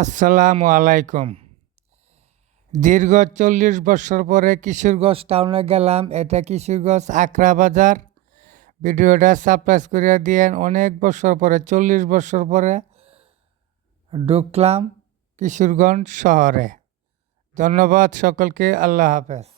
আসসালামু আলাইকুম। দীর্ঘ চল্লিশ বছর পরে কিশোরগঞ্জ টাউনে গেলাম। এটা কিশোরগঞ্জ আকরা বাজার। ভিডিওটা সারপ্রাইজ করে দিয়েন। অনেক বছর পরে, চল্লিশ বছর পরে ঢুকলাম কিশোরগঞ্জ শহরে। ধন্যবাদ সকলকে। আল্লাহ হাফেজ।